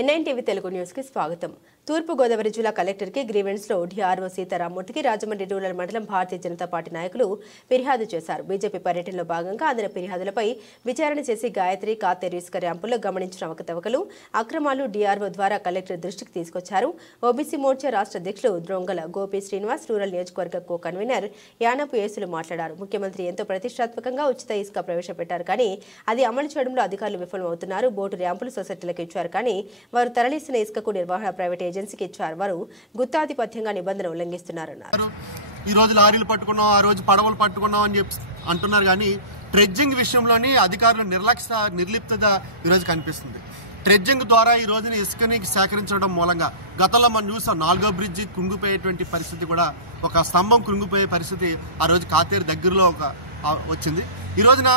NITV Telugu news కి స్వాగతం. తూర్పు గోదావరి జిల్లా కలెక్టర్ కి గ్రీవెన్స్ లో డిఆర్ఓ సీతారామూర్తికి రాజమండ్రి రూరల్ మండలం భారతీయ జనతా పార్టీ నాయకులు ఫిర్యాదు చేశారు. బీజేపీ పర్యటనలో భాగంగా అందిన ఫిర్యాదులపై విచారణ చేసి గాయత్రి కాతేరు ఇసుక ర్యాంపుల్లో గమనించిన అవకతవకలు, అక్రమాలు డిఆర్ఓ ద్వారా కలెక్టర్ దృష్టికి తీసుకొచ్చారు. ఓబీసీ మోర్చా రాష్ట్ర అధ్యక్షులు ద్రోంగల గోపి శ్రీనివాస్, రూరల్ నియోజకవర్గ కో కన్వీనర్ యానపు యేసులు మాట్లాడారు. ముఖ్యమంత్రి ఎంతో ప్రతిష్టాత్మకంగా ఉచిత ఇసుక ప్రవేశపెట్టారు, కానీ అది అమలు చేయడంలో అధికారులు విఫలమవుతున్నారు. బోటు ర్యాంపులు సొసైటీలకు ఇచ్చారు, కానీ వారు తరలిస్తున్న ఇసుకకు నిర్వహణ ప్రైవేట్ ఏజెన్సీకి ఇచ్చారు. వారు గుత్తాధిపత్యంగా నిబంధన ఉల్లంఘిస్తున్నారన్నారు. ఈ రోజు లారీలు పట్టుకున్నాం, ఆ రోజు పడవలు పట్టుకున్నాం అని చెప్పి అంటున్నారు, కానీ ట్రెడ్జింగ్ విషయంలోని అధికారుల నిర్లిప్తత ఈరోజు కనిపిస్తుంది. ట్రెడ్జింగ్ ద్వారా ఈ రోజున ఇసుకని సేకరించడం మూలంగా గతంలో మనం చూసాం, 4వ బ్రిడ్జి కుంగిపోయేటువంటి పరిస్థితి, కూడా ఒక స్తంభం కుంగిపోయే పరిస్థితి ఆ రోజు కాతేరు దగ్గరలో వచ్చింది. ఈ రోజున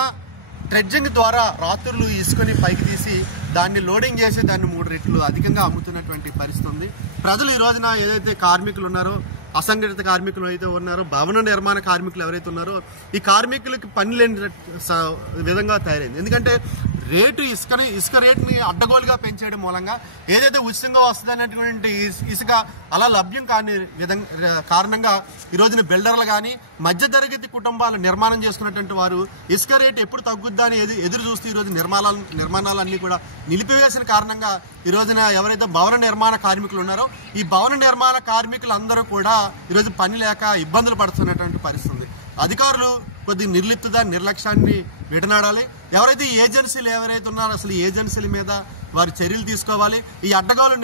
ట్రెడ్జింగ్ ద్వారా రాత్రులు ఇసుకని పైకి తీసి దాన్ని లోడింగ్ చేసి దాన్ని 3 రెట్లు అధికంగా అమ్ముతున్నటువంటి పరిస్థితి ఉంది. ప్రజలు ఈ రోజున ఏదైతే కార్మికులు ఉన్నారో, అసంఘటిత కార్మికులు అయితే ఉన్నారో, భవన నిర్మాణ కార్మికులు ఎవరైతే ఉన్నారో, ఈ కార్మికులకి పని లేని విధంగా తయారైంది. ఎందుకంటే ఇసుక రేటుని అడ్డగోలుగా పెంచేయడం మూలంగా ఏదైతే ఉచితంగా వస్తుందనేటువంటి ఇసుక అలా లభ్యం కాని కారణంగా ఈ రోజున బిల్డర్లు కానీ మధ్యతరగతి కుటుంబాలు నిర్మాణం చేసుకున్నటువంటి వారు ఇసుక రేటు ఎప్పుడు తగ్గుద్దా అని ఎదురు చూస్తూ ఈ రోజు నిర్మాణాలన్నీ కూడా నిలిపివేసిన కారణంగా ఈ రోజున ఎవరైతే భవన నిర్మాణ కార్మికులు ఉన్నారో, ఈ భవన నిర్మాణ కార్మికులందరూ కూడా ఈరోజు పని లేక ఇబ్బందులు పడుతున్నటువంటి పరిస్థితి. అధికారులు కొద్ది నిర్లక్ష్యాన్ని విడనాడాలి. ఎవరైతే ఏజెన్సీలు ఉన్నారో అసలు ఈ ఏజెన్సీల మీద వారు చర్యలు తీసుకోవాలి. ఈ అడ్డగోలు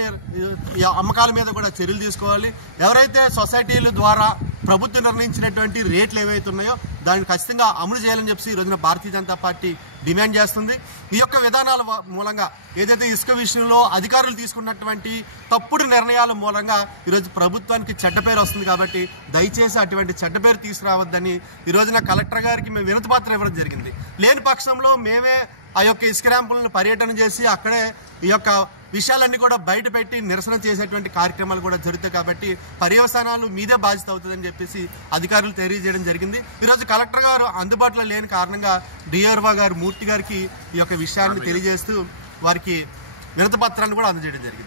అమ్మకాల మీద కూడా చర్యలు తీసుకోవాలి. ఎవరైతే సొసైటీల ద్వారా ప్రభుత్వం నిర్ణయించినటువంటి రేట్లు ఏవైతే ఉన్నాయో దాన్ని ఖచ్చితంగా అమలు చేయాలని చెప్పి ఈ రోజున భారతీయ జనతా పార్టీ డిమాండ్ చేస్తుంది. ఈ యొక్క విధానాల మూలంగా ఏదైతే ఇసుక విషయంలో అధికారులు తీసుకున్నటువంటి తప్పుడు నిర్ణయాల మూలంగా ఈరోజు ప్రభుత్వానికి చెడ్డ పేరు వస్తుంది. కాబట్టి దయచేసి అటువంటి చెడ్డ పేరు తీసుకురావద్దని ఈ రోజున కలెక్టర్ గారికి మేము వినతిపత్రం ఇవ్వడం జరిగింది. లేని పక్షంలో మేమే ఆ యొక్క ఇసుక ర్యాంపులను పర్యటన చేసి అక్కడే ఈ యొక్క విషయాలన్నీ కూడా బయట పెట్టి నిరసన చేసేటువంటి కార్యక్రమాలు కూడా జరుగుతాయి. కాబట్టి పర్యవసానాలు మీదే బాధ్యత అవుతుందని చెప్పేసి అధికారులు తెలియజేయడం జరిగింది. ఈరోజు కలెక్టర్ గారు అందుబాటులో లేని కారణంగా డిఆర్ఓ గారు మూర్తి గారికి ఈ యొక్క విషయాన్ని తెలియజేస్తూ వారికి వినతిపత్రాన్ని కూడా అందజేయడం జరిగింది.